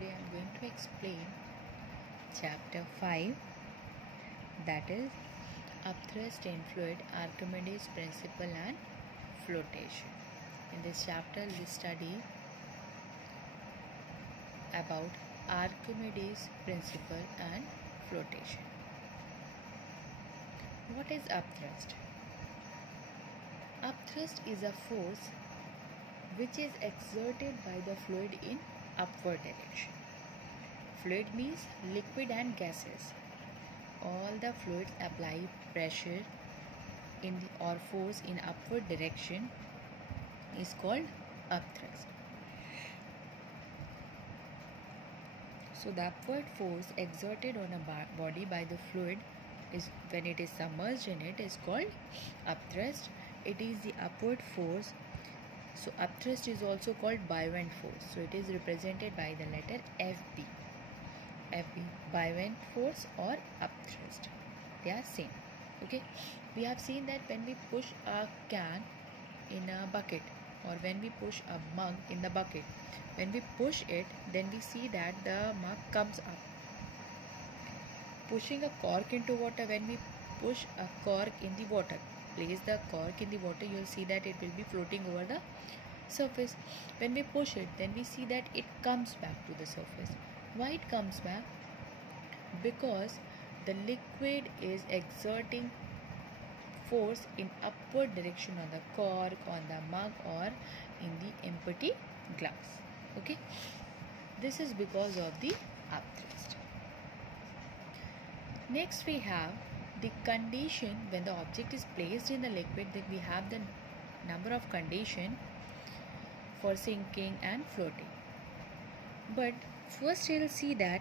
today I am going to explain chapter 5, that is upthrust in fluid, Archimedes principle and flotation. In this chapter we study about Archimedes principle and flotation. What is upthrust? Upthrust is a force which is exerted by the fluid in upward direction. Fluid means liquid and gases. All the fluids apply pressure in the or force in upward direction is called upthrust. So the upward force exerted on a body by the fluid is when it is submerged in it is called upthrust. It is the upward force. So upthrust is also called buoyant force. So it is represented by the letter FB. FB, buoyant force or upthrust. They are same. Okay. We have seen that when we push a can in a bucket or when we push a mug in the bucket, when we push it, then we see that the mug comes up. Pushing a cork into water, when we push a cork in the water, place the cork in the water, you will see that it will be floating over the surface. When we push it, then we see that it comes back to the surface. Why it comes back? Because the liquid is exerting force in upward direction on the cork, on the mug or in the empty glass. Okay, this is because of the upthrust. Next we have the condition when the object is placed in the liquid. Then we have the number of condition for sinking and floating. But first we will see that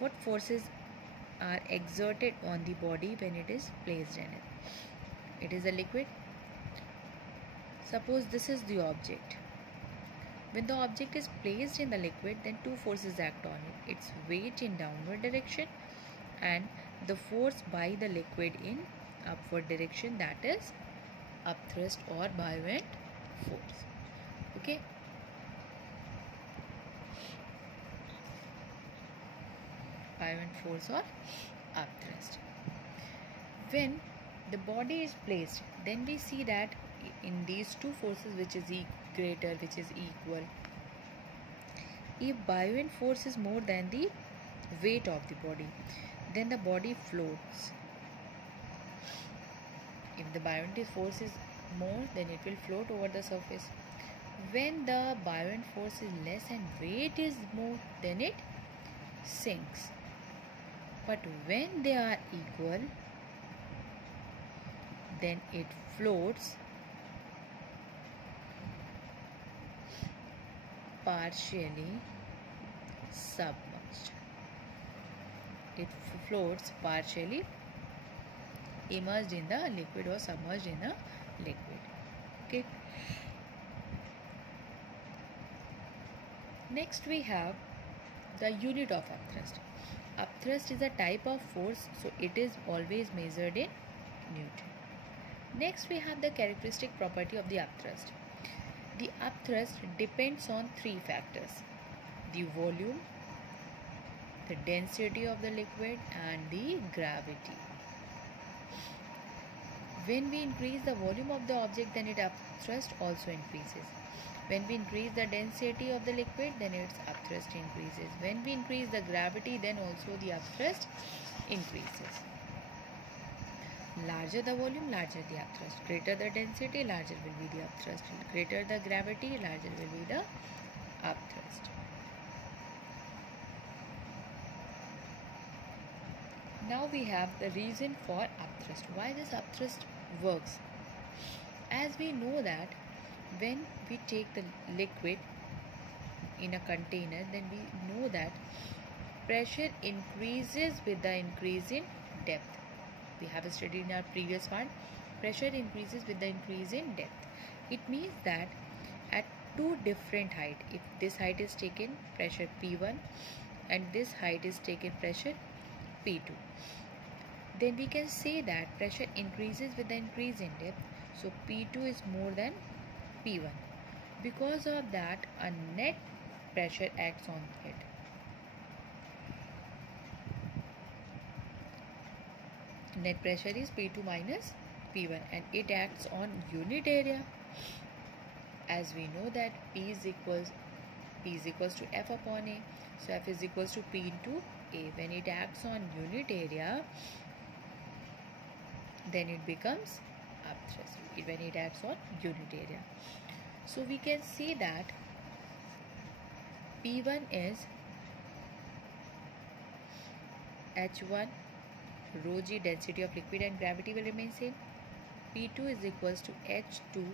what forces are exerted on the body when it is placed in it. It is a liquid. Suppose this is the object. When the object is placed in the liquid, then two forces act on it. Its weight in downward direction and the force by the liquid in upward direction, that is upthrust or buoyant force. Okay. Buoyant force or upthrust. When the body is placed, then we see that in these two forces which is greater, which is equal, if buoyant force is more than the weight of the body, then the body floats. If the buoyant force is more, then it will float over the surface. When the buoyant force is less and weight is more, then it sinks. But when they are equal, then it floats partially submerged. It floats partially immersed in the liquid or submerged in the liquid. Okay. Next we have the unit of upthrust. Upthrust is a type of force, so it is always measured in Newton. Next we have the characteristic property of the upthrust. The upthrust depends on three factors: the volume, the density of the liquid and the gravity. When we increase the volume of the object, then its upthrust also increases. When we increase the density of the liquid, then its upthrust increases. When we increase the gravity, then also the upthrust increases. Larger the volume, larger the upthrust. Greater the density, larger will be the upthrust. Greater the gravity, larger will be the upthrust. Now we have the reason for upthrust. Why this upthrust works? As we know that when we take the liquid in a container, then we know that pressure increases with the increase in depth. We have studied in our previous one. Pressure increases with the increase in depth. It means that at two different height, if this height is taken pressure P1 and this height is taken pressure P2, then we can say that pressure increases with the increase in depth. So P2 is more than P1. Because of that, a net pressure acts on it. Net pressure is P2 minus P1 and it acts on unit area. As we know that P is equals to F upon A. So F is equals to P into A. When it acts on unit area, then it becomes upthrust. When it acts on unit area. So we can see that P1 is H1 rho g, density of liquid and gravity will remain same. P2 is equals to H2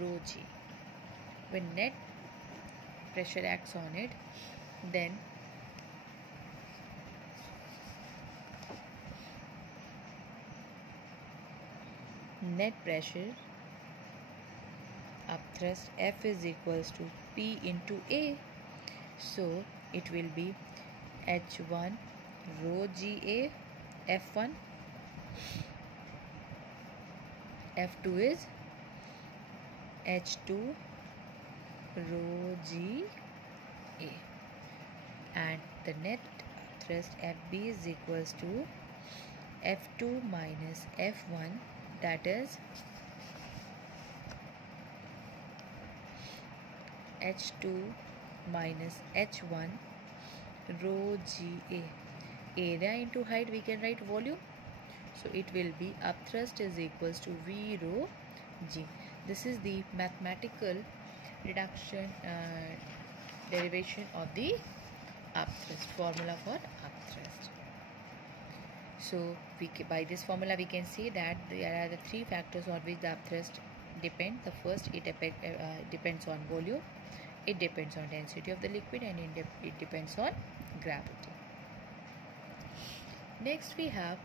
rho g. When net pressure acts on it, then net pressure upthrust F is equals to P into A. So it will be H1 rho GA F1. F2 is H2 rho GA. And the net thrust FB is equals to F2 minus F1, that is H2 minus H1 rho GA. Area into height, we can write volume. So it will be upthrust is equals to V rho G. This is the mathematical derivation of the upthrust, formula for upthrust. So by this formula we can see that there are the three factors on which the upthrust depend. The first, it depends on volume, it depends on density of the liquid, and it depends on gravity. Next we have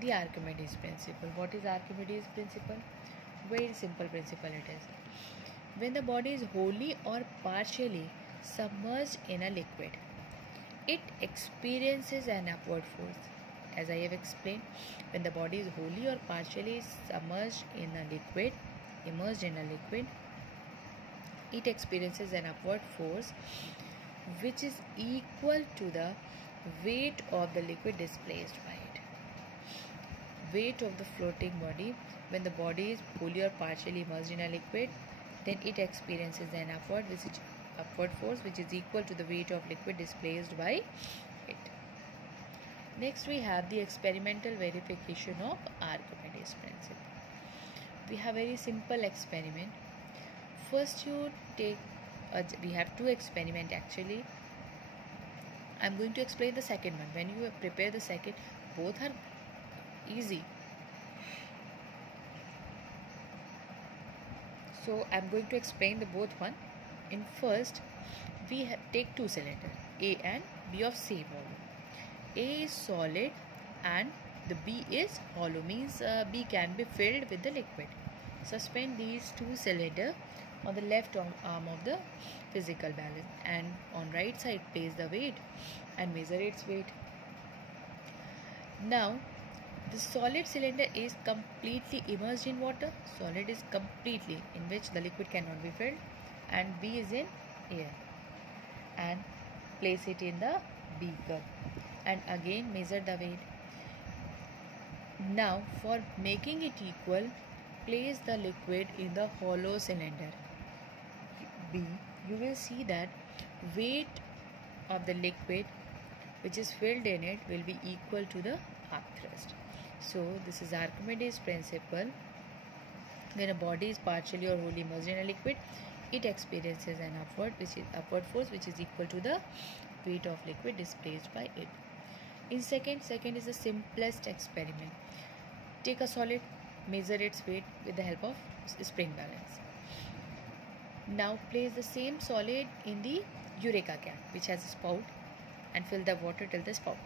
the Archimedes principle. What is Archimedes principle? Very simple principle it is. When the body is wholly or partially submerged in a liquid, it experiences an upward force. As I have explained, when the body is wholly or partially submerged in a liquid, immersed in a liquid, it experiences an upward force which is equal to the weight of the liquid displaced by it. Weight of the floating body, when the body is wholly or partially immersed in a liquid, then it experiences an upward force which is equal to the weight of liquid displaced by it. Next we have the experimental verification of Archimedes principle. We have very simple experiment. First you take, we have two experiments actually. I am going to explain the second one. When you prepare the second, both are easy. So I am going to explain the both one. In first, we take two cylinders, A and B of same volume. A is solid and the B is hollow, means B can be filled with the liquid. Suspend these two cylinders on the left arm of the physical balance, and on right side place the weight and measure its weight. Now the solid cylinder is completely immersed in water. Solid is completely, in which the liquid cannot be filled, and B is in air. And place it in the beaker and again measure the weight. Now for making it equal, place the liquid in the hollow cylinder B. You will see that weight of the liquid which is filled in it will be equal to the upthrust. So this is Archimedes principle. When a body is partially or wholly immersed in a liquid, it experiences an upward force which is equal to the weight of liquid displaced by it. In second is the simplest experiment. Take a solid, measure its weight with the help of spring balance. Now place the same solid in the Eureka can, which has a spout, and fill the water till the spout.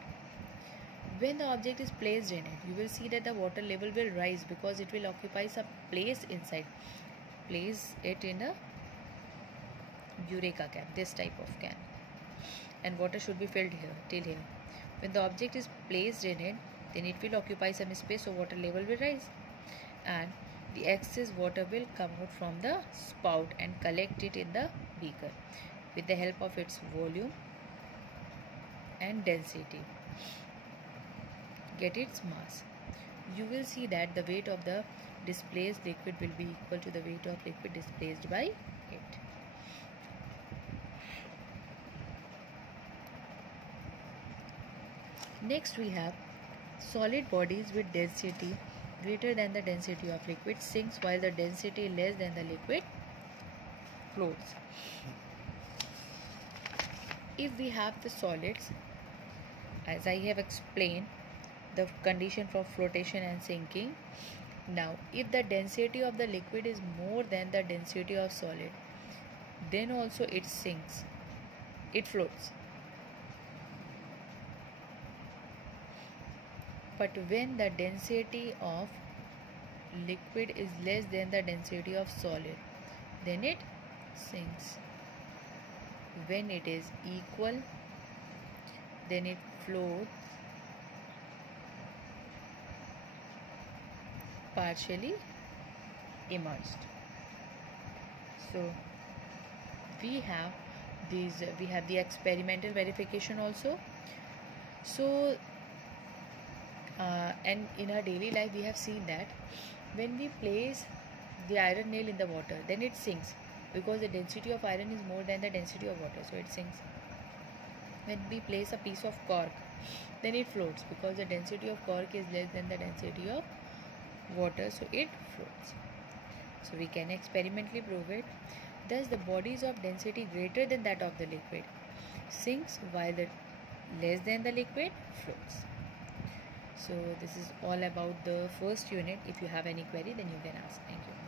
When the object is placed in it, you will see that the water level will rise because it will occupy some place inside. Place it in a Eureka can, this type of can, and water should be filled here till here. When the object is placed in it, then it will occupy some space, so water level will rise, and the excess water will come out from the spout and collect it in the beaker with the help of its volume and density, get its mass. you will see that the weight of the displaced liquid will be equal to the weight of liquid displaced by it. Next we have solid bodies with density greater than the density of liquid sinks while the density less than the liquid floats. If we have the solids, as I have explained, the condition for flotation and sinking. Now, if the density of the liquid is more than the density of solid, then also it sinks, it floats. But when the density of liquid is less than the density of solid, then it sinks. When it is equal, then it floats partially immersed. So we have the experimental verification also. So and in our daily life we have seen that when we place the iron nail in the water, then it sinks because the density of iron is more than the density of water, so it sinks. When we place a piece of cork, then it floats because the density of cork is less than the density of water, so it floats. So we can experimentally prove it. Thus the bodies of density greater than that of the liquid sinks while the less than the liquid floats. So this is all about the first unit. If you have any query, then you can ask. Thank you.